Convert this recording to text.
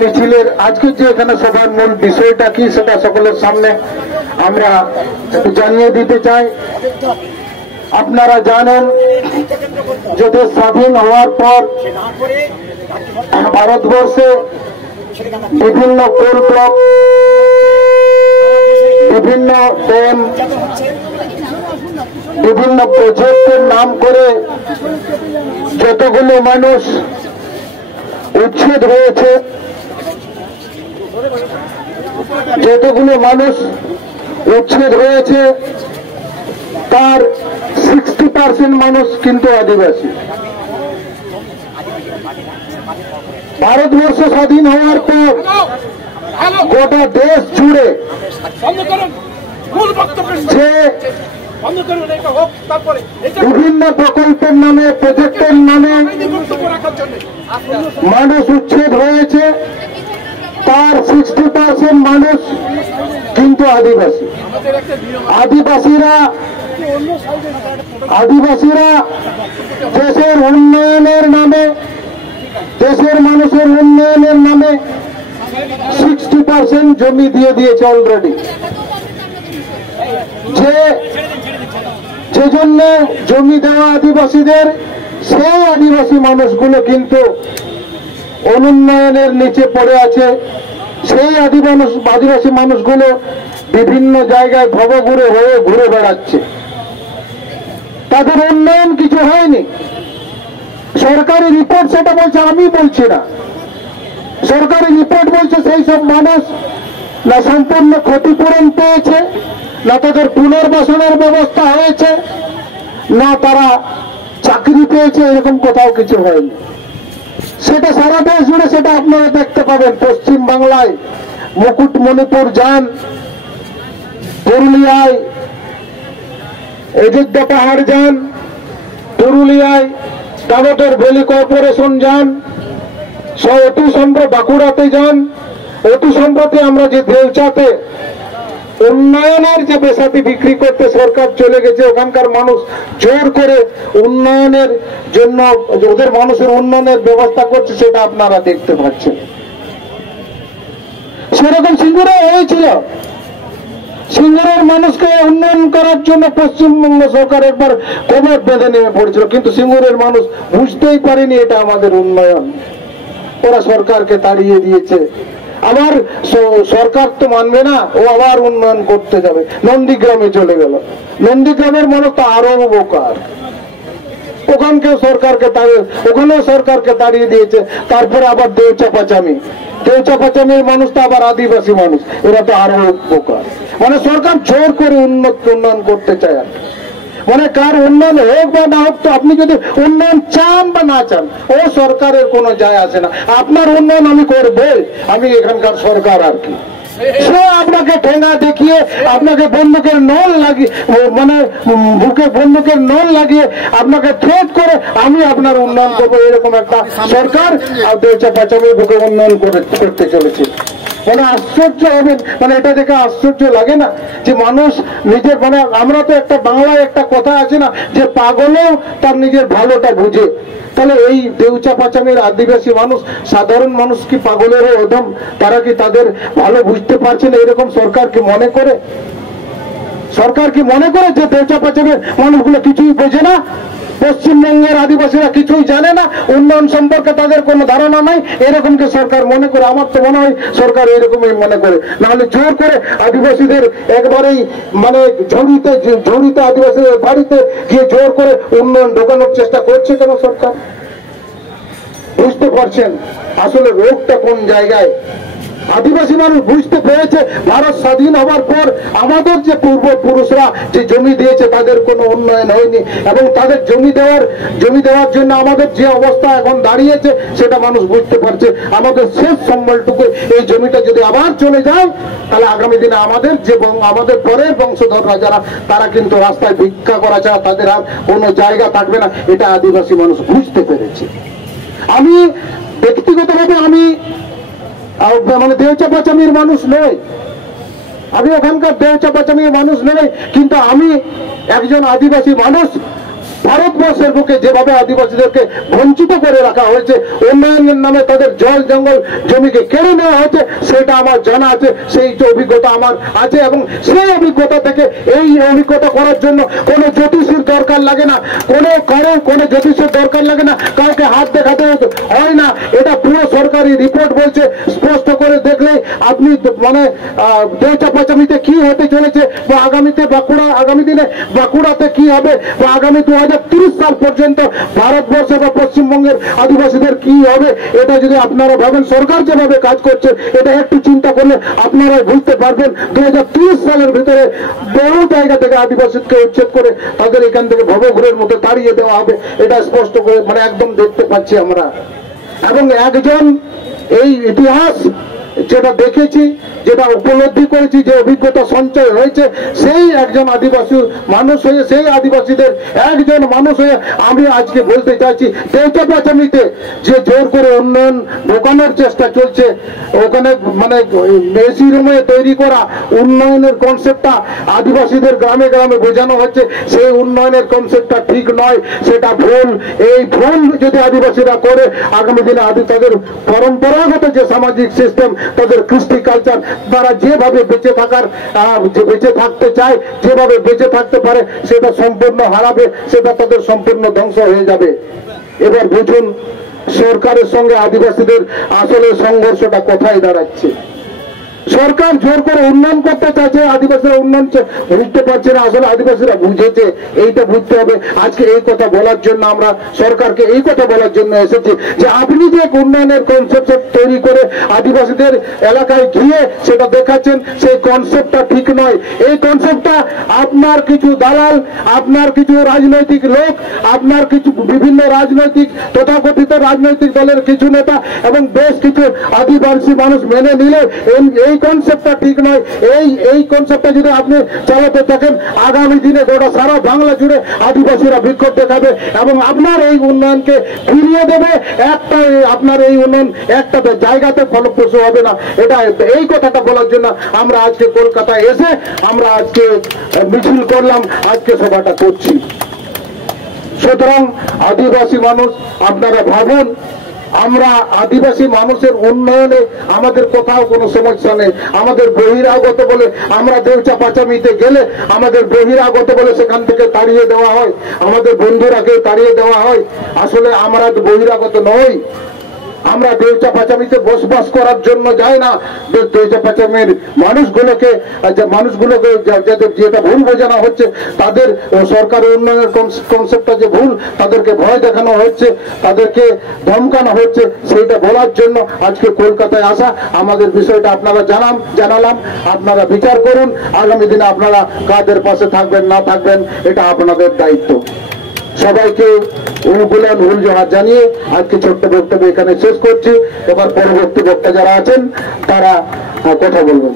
মিছিলের আজকে যে এখানে সবার মূল বিষয়টা কি সেটা সকলের সামনে আমরা একটু জানিয়ে দিতে চাই। আপনারা জানেন যে দেশ স্বাধীন হওয়ার পর ভারতবর্ষে বিভিন্ন কোল ব্লক, বিভিন্ন ড্যাম, বিভিন্ন প্রজেক্টের নাম করে যতগুলো মানুষ উচ্ছেদ হয়েছে, যতগুলো মানুষ উচ্ছেদ হয়েছে তার 60% মানুষ কিন্তু আদিবাসী। ভারতবর্ষ স্বাধীন হওয়ার পর গোটা দেশ জুড়ে যে বিভিন্ন প্রকল্পের নামে, প্রজেক্টের নামে মানুষ উচ্ছেদ হয়েছে তার 60% মানুষ কিন্তু আদিবাসী। আদিবাসীরা দেশের উন্নয়নের নামে, দেশের মানুষের উন্নয়নের নামে 60% জমি দিয়ে দিয়েছে অলরেডি। যে জন্য জমি দেওয়া আদিবাসীদের, সেই আদিবাসী মানুষগুলো কিন্তু অনুন্নয়নের নিচে পড়ে আছে। সেই আদিবাসী মানুষগুলো বিভিন্ন জায়গায় ভবঘুরে হয়ে ঘুরে বেড়াচ্ছে, তাদের উন্নয়ন কিছু হয়নি। সরকারি রিপোর্ট সেটা বলছে, আমি বলছি না। সরকারি রিপোর্ট বলছে সেই সব মানুষ না সম্পূর্ণ ক্ষতিপূরণ পেয়েছে, না তাদের পুনর্বাসনের ব্যবস্থা হয়েছে, না তারা চাকরি পেয়েছে, এরকম কোথাও কিছু হয়নি। সেটা সারা দেশ জুড়ে সেটা আপনারা দেখতে পাবেন। পশ্চিম বাংলায় মুকুটমণিপুর যান, পুরুলিয়ায় অযোধ্যা পাহাড় যান, পুরুলিয়ায় দামোদর ভ্যালি কর্পোরেশন যান, অতি সম্প্রতি বাঁকুড়াতে যান। অতি সম্প্রতি আমরা যে দেউচাতে উন্নয়নের যে বেসাতি বিক্রি করতে সরকার চলে গেছে, ওখানকার মানুষ জোর করে উন্নয়নের জন্য ওদের মানুষের উন্নয়নের ব্যবস্থা করছে, সেটা আপনারা দেখতে পাচ্ছেন। সেরকম সিঙ্গুরে হয়েছিল। সিঙ্গুরের মানুষকে উন্নয়ন করার জন্য পশ্চিমবঙ্গ সরকার একবার কোমর বেঁধে নেমে পড়েছিল, কিন্তু সিঙ্গুরের মানুষ বুঝতেই পারেনি এটা আমাদের উন্নয়ন। ওরা সরকারকে তাড়িয়ে দিয়েছে। আবার সরকার তো মানবে না, ও আবার উন্নয়ন করতে যাবে, নন্দীগ্রামে চলে গেল। নন্দীগ্রামের মানুষ তো আরো বোকার, ওখানেও সরকারকে তাড়িয়ে দিয়েছে। তারপরে আবার দেউচাপাচামির মানুষ তো আবার আদিবাসী মানুষ, এরা তো আরো বোকার। মানে সরকার জোর করে উন্নয়ন করতে চায়। মানে কার উন্নয়ন হোক বা না হোক, তো আপনি যদি উন্নয়ন চান বা না চান, ও সরকারের কোনো যায় আসে না। আপনার উন্নয়ন আমি করবই, আমি এখানকার সরকার আর কি। সে আপনাকে ঠেঙ্গা দেখিয়ে, আপনাকে বন্দুকের নল লাগিয়ে, মানে বুকে বন্দুকের নল লাগিয়ে আপনাকে থ্রেট করে আমি আপনার উন্নয়ন করবো, এরকম একটা সরকার আর দেউচাপাচামির বুকে উন্নয়ন করতে চলেছে। মানে আশ্চর্য হবেন, মানে এটা দেখে আশ্চর্য লাগে না যে মানুষ নিজের, মানে আমরা তো একটা বাংলায় একটা কথা আছে না, যে পাগলও তার নিজের ভালোটা বুঝে। তাহলে এই দেউচাপাচামির আদিবাসী মানুষ, সাধারণ মানুষ কি পাগলেরও অধম? তারা কি তাদের ভালো বুঝতে পারছে না? এরকম সরকার কি মনে করে? সরকার কি মনে করে যে দেউচাপাচামির মানুষগুলো কিছুই বোঝে না? পশ্চিমবঙ্গের আদিবাসীরা কিছুই জানে না, উন্নয়ন সম্পর্কে তাদের কোনো ধারণা নাই, এরকম কি সরকার মনে করে? আমার তো মনে হয় সরকার এরকমই মনে করে। নাহলে জোর করে আদিবাসীদের একবারেই, মানে ঝুড়িতে আদিবাসীদের বাড়িতে গিয়ে জোর করে উন্নয়ন ঢোকানোর চেষ্টা করছে কেন সরকার? বুঝতে পারছেন আসলে রোগটা কোন জায়গায়? আদিবাসী মানুষ বুঝতে পেরেছে ভারত স্বাধীন হওয়ার পর আমাদের যে পূর্বপুরুষরা যে জমি দিয়েছে তাদের কোনো উন্নয়ন হয়নি, এবং তাদের জমি দেওয়ার জন্য আমাদের যে অবস্থা এখন দাঁড়িয়েছে সেটা মানুষ বুঝতে পারছে। আমাদের শেষ সম্বলটুকু এই জমিটা যদি আবার চলে যায়, তাহলে আগামী দিনে আমাদের পরের বংশধররা যারা, তারা কিন্তু রাস্তায় ভিক্ষা করা ছাড়া তাদের আর কোনো জায়গা থাকবে না। এটা আদিবাসী মানুষ বুঝতে পেরেছে। আমি ব্যক্তিগতভাবে মানে দেউচাপাচামির মানুষ নই, আমি ওখানকার দেউচাপাচামির মানুষ নই, কিন্তু আমি একজন আদিবাসী মানুষ। ভারতবর্ষের বুকে যেভাবে আদিবাসীদেরকে বঞ্চিত করে রাখা হয়েছে, উন্নয়নের নামে তাদের জল জঙ্গল জমিকে কেড়ে নেওয়া হয়েছে, সেটা আমার জানা আছে, সেই যে অভিজ্ঞতা আমার আছে। এবং সেই অভিজ্ঞতা থেকে এই অভিজ্ঞতা করার জন্য কোনো জ্যোতিষীর দরকার লাগে না, কোনো জ্যোতিষের দরকার লাগে না, কাউকে হাত দেখাতে হয় না। এটা পুরো সরকারি রিপোর্ট বলছে, স্পষ্ট করে দেখলে আপনি মানে দেউচা পাচামিতে কি হতে চলেছে, বা আগামীতে আগামী দিনে বাঁকুড়াতে কি হবে, বা আগামী 2030 সাল পর্যন্ত ভারতবর্ষে বা পশ্চিমবঙ্গের আদিবাসীদের কি হবে, এটা যদি আপনারা ভাবেন সরকার যেভাবে কাজ করছে, এটা একটু চিন্তা করলে আপনারাই বুঝতে পারবেন। 2030 সালের ভিতরে বহু জায়গা থেকে আদিবাসীকে উচ্ছেদ করে তাদের এখান থেকে ভবঘুরের মতো তাড়িয়ে দেওয়া হবে, এটা স্পষ্ট করে মানে একদম দেখতে পাচ্ছি আমরা। এবং একজন এই ইতিহাস যেটা দেখেছি, যেটা উপলব্ধি করেছি, যে অভিজ্ঞতা সঞ্চয় হয়েছে, সেই একজন আদিবাসী মানুষ হয়ে, সেই আদিবাসীদের একজন মানুষ হয়ে আমি আজকে বলতে চাইছি, দেউচা পাচামিতে যে জোর করে উন্নয়ন ঢোকানোর চেষ্টা চলছে, ওখানে মানে এসি রুমে তৈরি করা উন্নয়নের কনসেপ্টটা আদিবাসীদের গ্রামে গ্রামে বোঝানো হচ্ছে, সেই উন্নয়নের কনসেপ্টটা ঠিক নয়, সেটা ভুল। এই ভুল যদি আদিবাসীরা করে, আগামী দিনে তাদের পরম্পরাগত যে সামাজিক সিস্টেম, তাদের কৃষ্টি কালচার, তারা যেভাবে বেঁচে থাকতে চায়, যেভাবে বেঁচে থাকতে পারে, সেটা সম্পূর্ণ হারাবে, সেটা তাদের সম্পূর্ণ ধ্বংস হয়ে যাবে। এবার বুঝুন সরকারের সঙ্গে আদিবাসীদের আসলে সংঘর্ষটা কোথায় দাঁড়াচ্ছে। সরকার জোর করে উন্নয়ন করতে চাইছে, আদিবাসীরা উন্নয়ন বুঝতে পারছে না, আসলে আদিবাসীরা বুঝেছে, এইটা বুঝতে হবে। আজকে এই কথা বলার জন্য আমরা সরকারকে এই কথা বলার জন্য এসেছি, যে আপনি যে উন্নয়নের কনসেপ্ট তৈরি করে আদিবাসীদের এলাকায় গিয়ে সেটা দেখাচ্ছেন, সেই কনসেপ্টটা ঠিক নয়। এই কনসেপ্টটা আপনার কিছু দালাল, আপনার কিছু রাজনৈতিক লোক, আপনার কিছু বিভিন্ন রাজনৈতিক তথাকথিত রাজনৈতিক দলের কিছু নেতা এবং বেশ কিছু আদিবাসী মানুষ মেনে নিলে এই কনসেপ্টটা ঠিক নয়। এই কনসেপ্টটা যদি আপনি চালাতে থাকেন, আগামী দিনে গোটা সারা বাংলা জুড়ে আদিবাসীরা বিক্ষোভ দেখাবে এবং আপনার এই উন্নয়নকে ফিরিয়ে দেবে। আপনার এই উন্নয়ন একটা জায়গাতে ফলপ্রসূ হবে না। এই কথাটা বলার জন্য আমরা আজকে কলকাতায় এসে আমরা আজকে মিছিল করলাম, আজকে সভাটা করছি। সুতরাং আদিবাসী মানুষ আপনারা ভাবুন, আমরা আদিবাসী মানুষের উন্নয়নে আমাদের কোথাও কোনো সমস্যা নেই। আমাদের বহিরাগত বলে আমরা দেউচা পাচামিতে গেলে আমাদের বহিরাগত বলে সেখান থেকে তাড়িয়ে দেওয়া হয়, আমাদের বন্ধুরাকে তাড়িয়ে দেওয়া হয়। আসলে আমরা বহিরাগত নই, আমরা দেউচা পাচামিতে বসবাস করার জন্য যাই না। দেউচা পাচামির মানুষগুলোকে যেটা ভুল বোঝানো হচ্ছে, তাদের সরকারের উন্নয়নের কনসেপ্টটা যে ভুল, তাদেরকে ভয় দেখানো হচ্ছে, তাদেরকে ধমকানো হচ্ছে, সেইটা বলার জন্য আজকে কলকাতায় আসা। আমাদের বিষয়টা আপনারা জানালাম, আপনারা বিচার করুন। আগামী দিনে আপনারা কাদের পাশে থাকবেন না থাকবেন, এটা আপনাদের দায়িত্ব। সবাইকে অনুকূলন হুল জোহার জানিয়ে আজকে ছোট্ট বক্তব্য এখানে শেষ করছি। এবার পরবর্তী বক্তা যারা আছেন তারা কথা বলবেন।